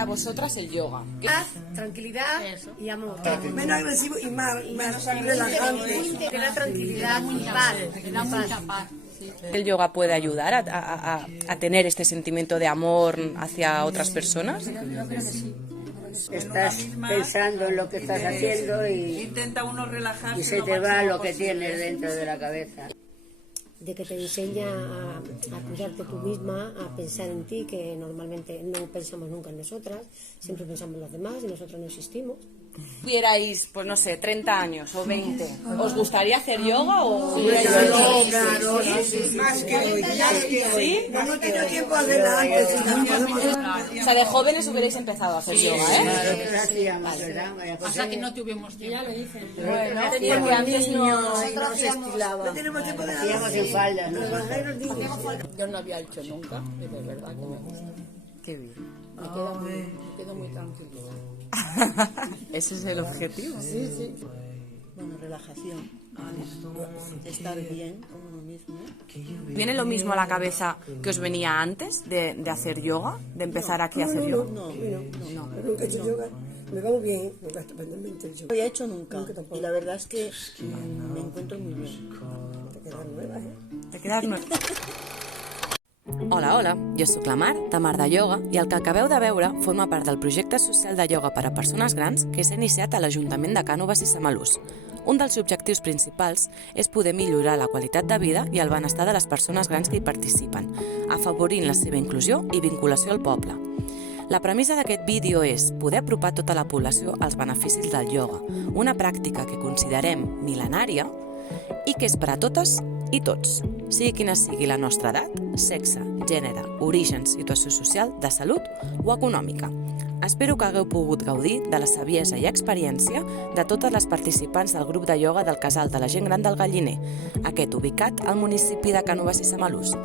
para vosotras el yoga? Paz, tranquilidad y amor. Menos agresivo y más relajante. Te da tranquilidad y paz. Te da mucha paz. ¿El yoga puede ayudar a tener este sentimiento de amor hacia otras personas? Yo creo que sí. Estás pensando en lo que estás haciendo y intenta uno relajarse y se te va lo que tienes dentro de la cabeza. De que te enseña a cuidarte tú misma, a pensar en ti, que normalmente no pensamos nunca en nosotras, siempre pensamos en los demás y nosotros no existimos. Tuvierais, pues no sé, 30 años o 20, ¿os gustaría hacer yoga o...? Claro, más que hoy. ¿Sí? No hemos tenido tiempo de hacerla antes. O sea, de jóvenes hubierais empezado a hacer yoga, ¿eh? Nosotros hacíamos, ¿verdad? María José? Pasa que no tuvimos tiempo. Ya lo dicen. Bueno, Porque antes no no tenemos tiempo de Hacíamos nada. en faldas, ¿no? Yo no había hecho nunca, y de verdad que me gusta. Qué bien. Me quedo muy tranquilo. Ese es el objetivo. Sí, sí. Bueno, relajación, estar bien con uno mismo. ¿Viene lo mismo a la cabeza que os venía antes de hacer yoga? ¿De empezar aquí a hacer yoga? No. Nunca he hecho yoga. Me va muy bien, me va estupendamente el No yoga. había hecho nunca. Y la verdad es que me encuentro muy bien. Te quedan nuevas, ¿eh? De quedar-nos. Hola, jo sóc la Mar, de Mar de Yoga, i el que acabeu de veure forma part del projecte social de ioga per a persones grans que s'ha iniciat a l'Ajuntament de Cànoves i Samalús. Un dels objectius principals és poder millorar la qualitat de vida i el benestar de les persones grans que hi participen, afavorint la seva inclusió i vinculació al poble. La premissa d'aquest vídeo és poder apropar tota la població als beneficis del ioga, una pràctica que considerem mil·lenària i que és per a totes i tots, sigui quina sigui la nostra edat, sexe, gènere, origen, situació social, de salut o econòmica. Espero que hagueu pogut gaudir de la saviesa i experiència de totes les participants del grup de ioga del Casal de la Gent Gran del Galliner, aquest ubicat al municipi de Cànoves i Samalús.